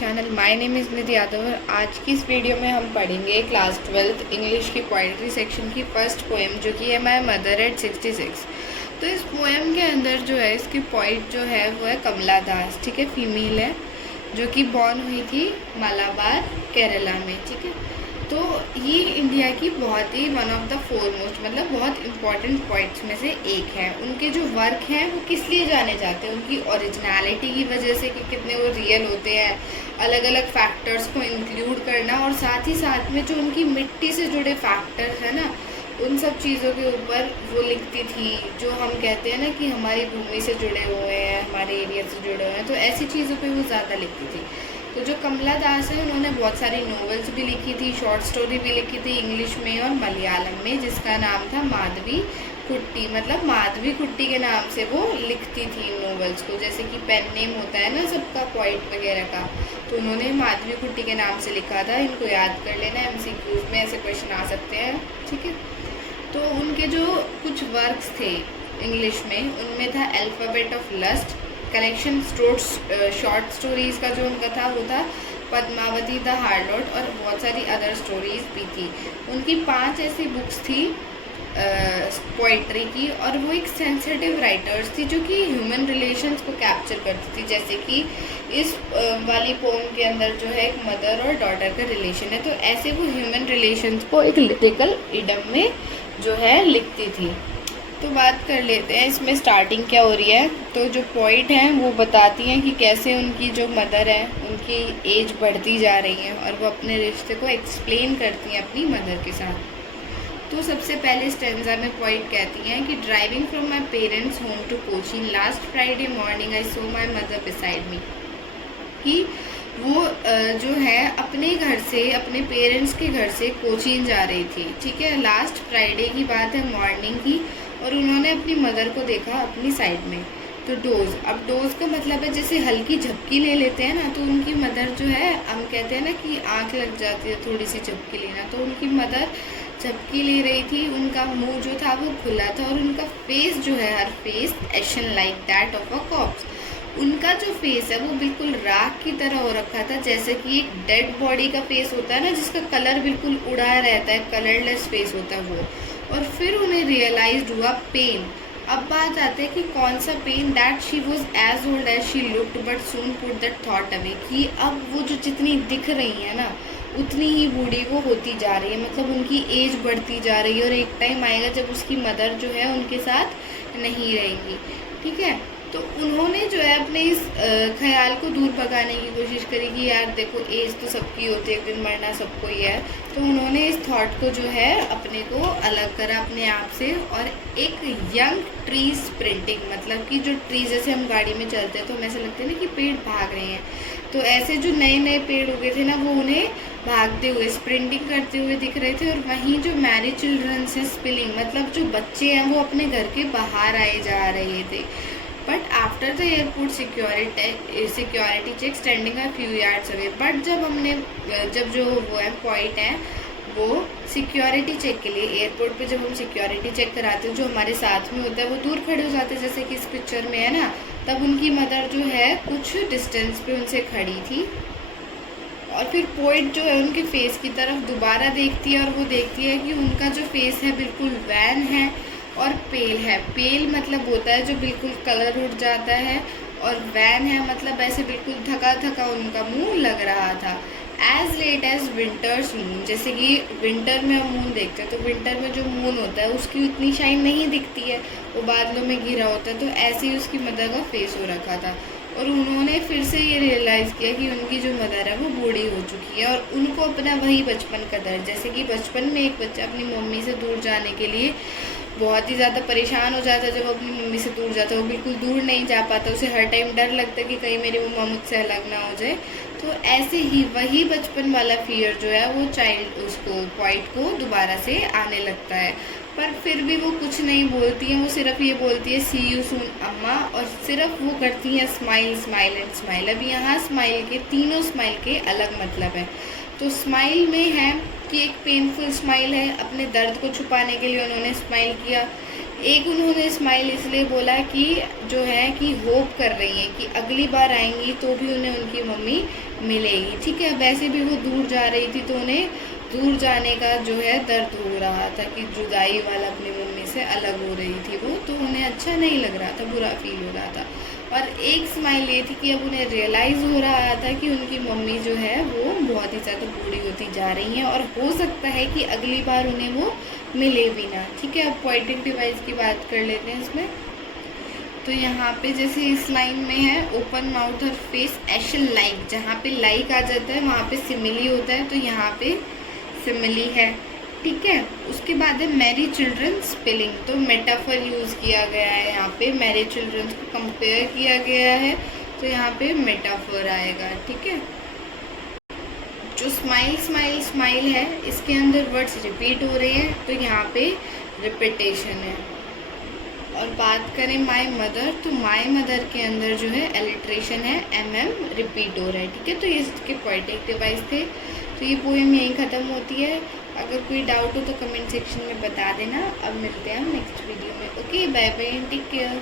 Channel. My name is निधि यादव और आज की इस वीडियो में हम पढ़ेंगे क्लास 12th इंग्लिश की पोइट्री सेक्शन की फर्स्ट पोएम, जो कि है माय मदर एट 66। तो इस पोएम के अंदर जो है, इसकी पोइट जो है वो है कमला दास। ठीक है, फीमेल है, जो कि बॉर्न हुई थी मलाबार केरला में। ठीक है, तो ये इंडिया की बहुत ही वन ऑफ द फोरमोस्ट, मतलब बहुत इम्पॉर्टेंट पोइट्स में से एक है। उनके जो वर्क हैं वो किस लिए जाने जाते हैं? उनकी ओरिजिनलिटी की वजह से कि कितने वो रियल होते हैं, अलग अलग फैक्टर्स को इंक्लूड करना, और साथ ही साथ में जो उनकी मिट्टी से जुड़े फैक्टर्स हैं ना, उन सब चीज़ों के ऊपर वो लिखती थी। जो हम कहते हैं ना कि हमारी भूमि से जुड़े हुए हैं, हमारे एरिया से जुड़े हुए हैं, तो ऐसी चीज़ों पे वो ज़्यादा लिखती थी। तो जो कमला दास है, उन्होंने बहुत सारी नॉवेल्स भी लिखी थी, शॉर्ट स्टोरी भी लिखी थी इंग्लिश में और मलयालम में, जिसका नाम था माधवी कुट्टी। मतलब माधवी कुट्टी के नाम से वो लिखती थी इन नॉवेल्स को, जैसे कि पेन नेम होता है ना सबका, पोइट वगैरह का, तो उन्होंने माधवी कुट्टी के नाम से लिखा था। इनको याद कर लेना, MCQs में ऐसे क्वेश्चन आ सकते हैं। ठीक है, तो उनके जो कुछ वर्क्स थे इंग्लिश में, उनमें था Alphabet of Lust, collection short stories का जो उनका था वो था पद्मावती द हार्लॉट, और बहुत सारी अदर स्टोरीज़ भी थी। उनकी 5 ऐसी बुक्स थी पोइट्री की, और वो एक सेंसिटिव राइटर्स थी जो कि ह्यूमन रिलेशंस को कैप्चर करती थी। जैसे कि इस वाली पोम के अंदर जो है एक मदर और डॉटर का रिलेशन है, तो ऐसे वो ह्यूमन रिलेशंस को एक लिटिकल इडम में जो है लिखती थी। तो बात कर लेते हैं इसमें स्टार्टिंग क्या हो रही है। तो जो पोइट हैं वो बताती हैं कि कैसे उनकी जो मदर है, उनकी एज बढ़ती जा रही है, और वो अपने रिश्ते को एक्सप्लेन करती हैं अपनी मदर के साथ। तो सबसे पहले स्टेंजा में पोइट कहती हैं कि driving from my parents home to Cochin last Friday morning I saw my mother beside me. कि वो जो है अपने घर से, अपने पेरेंट्स के घर से कोचीन जा रही थी। ठीक है, लास्ट फ्राइडे की बात है, मॉर्निंग की, और उन्होंने अपनी मदर को देखा अपनी साइड में। तो डोज, अब डोज का मतलब है जैसे हल्की झपकी ले लेते हैं ना, तो उनकी मदर जो है, हम कहते हैं ना कि आंख लग जाती है थोड़ी सी झपकी लेना, तो उनकी मदर झपकी ले रही थी। उनका मुंह जो था वो खुला था, और उनका फेस जो है, हर face ashen like that of a corpse. उनका जो फेस है वो बिल्कुल राख की तरह हो रखा था, जैसे कि एक डेड बॉडी का फेस होता है ना, जिसका कलर बिल्कुल उड़ा रहता है, कलरलेस फेस होता है वो। और फिर उन्हें रियलाइज हुआ पेन। अब बात आती है कि कौन सा pain, that she was as old as she looked but soon put that thought away, कि अब वो जो जितनी दिख रही है ना, उतनी ही बूढ़ी वो होती जा रही है। मतलब उनकी एज बढ़ती जा रही है, और एक टाइम आएगा जब उसकी मदर जो है उनके साथ नहीं रहेंगी। ठीक है, तो उन्होंने जो है अपने इस ख्याल को दूर भगाने की कोशिश करी कि यार देखो, एज तो सबकी होती है, एक दिन मरना सबको ही है। तो उन्होंने इस थॉट को जो है अपने को अलग करा अपने आप से, और एक यंग ट्री स्प्रिंटिंग, मतलब कि जो ट्री, जैसे हम गाड़ी में चलते हैं तो हमें ऐसा लगता है ना कि पेड़ भाग रहे हैं, तो ऐसे जो नए नए पेड़ उगे थे ना, वो उन्हें भागते हुए, स्प्रिंटिंग करते हुए दिख रहे थे। और वहीं जो मैरिड चिल्ड्रन से स्पिलिंग, मतलब जो बच्चे हैं वो अपने घर के बाहर आए जा रहे थे। But after the airport security check standing a few yards away. But जब जो वो है पॉइंट है, वो सिक्योरिटी चेक के लिए एयरपोर्ट पे जब हम सिक्योरिटी चेक कराते हैं, जो हमारे साथ में होता है वो दूर खड़े हो जाते हैं, जैसे कि इस पिक्चर में है ना, तब उनकी मदर जो है कुछ डिस्टेंस पे उनसे खड़ी थी। और फिर पोइट जो है उनके फेस की तरफ दोबारा देखती है, और वो देखती है कि उनका जो फेस है बिल्कुल वैन है और पेल है। पेल मतलब होता है जो बिल्कुल कलर उड़ जाता है, और वैन है मतलब ऐसे बिल्कुल थका थका उनका मुंह लग रहा था। As late as winter's moon, जैसे कि विंटर में हम मून देखते हैं, तो विंटर में जो मून होता है उसकी उतनी शाइन नहीं दिखती है, वो बादलों में घिरा होता है। तो ऐसे ही उसकी मदर का फेस हो रखा था, और उन्होंने फिर से ये रियलाइज़ किया कि उनकी जो मदर है वो बूढ़ी हो चुकी है, और उनको अपना वही बचपन का दर्द, जैसे कि बचपन में एक बच्चा अपनी मम्मी से दूर जाने के लिए बहुत ही ज़्यादा परेशान हो जाता है। जब अपनी मम्मी से दूर जाता है, वो बिल्कुल दूर नहीं जा पाता, उसे हर टाइम डर लगता है कि कहीं मेरी मम्मा मुझसे अलग ना हो जाए। तो ऐसे ही वही बचपन वाला फियर जो है वो चाइल्ड, उसको पॉइंट को दोबारा से आने लगता है। पर फिर भी वो कुछ नहीं बोलती हैं, वो सिर्फ ये बोलती है सी यू सून अम्मा, और सिर्फ वो करती हैं स्माइल स्माइल एंड स्माइल। अब यहाँ स्माइल के, तीनों स्माइल के अलग मतलब है। तो स्माइल में है कि एक पेनफुल स्माइल है, अपने दर्द को छुपाने के लिए उन्होंने स्माइल किया। एक उन्होंने स्माइल इसलिए बोला कि जो है कि होप कर रही हैं कि अगली बार आएंगी तो भी उन्हें उनकी मम्मी मिलेगी, ठीक है। वैसे भी वो दूर जा रही थी तो उन्हें दूर जाने का जो है दर्द हो रहा था कि जुदाई वाला, अपनी मम्मी से अलग हो रही थी वो, तो उन्हें अच्छा नहीं लग रहा था, बुरा फील हो रहा था। और एक स्माइल ये थी कि अब उन्हें रियलाइज़ हो रहा था कि उनकी मम्मी जो है वो बहुत ही ज़्यादा बूढ़ी होती जा रही हैं और हो सकता है कि अगली बार उन्हें वो मिले भी ना, ठीक है। अब पोएटिक डिवाइस की बात कर लेते हैं इसमें। तो यहाँ पे जैसे इस लाइन में है ओपन माउथ और फेस एशन लाइक, जहाँ पे लाइक आ जाता है वहाँ पे सिमिली होता है, तो यहाँ पे सिमिली है, ठीक है। उसके बाद है मैरी चिल्ड्रन स्पेलिंग, तो मेटाफर यूज़ किया गया है यहाँ पे, मैरी चिल्ड्रन को कंपेयर किया गया है, तो यहाँ पे मेटाफर आएगा, ठीक है। जो स्माइल स्माइल स्माइल है इसके अंदर वर्ड्स रिपीट हो रहे हैं, तो यहाँ पे रिपीटेशन है। और बात करें माय मदर, तो माय मदर के अंदर जो है एलिट्रेशन है, MM रिपीट हो रहा है, ठीक है। तो ये इसके पोएटिक डिवाइस थे। तो ये पोएम यहीं ख़त्म होती है। अगर कोई डाउट हो तो कमेंट सेक्शन में बता देना। अब मिलते हैं हम नेक्स्ट वीडियो में। Okay, bye bye, take care.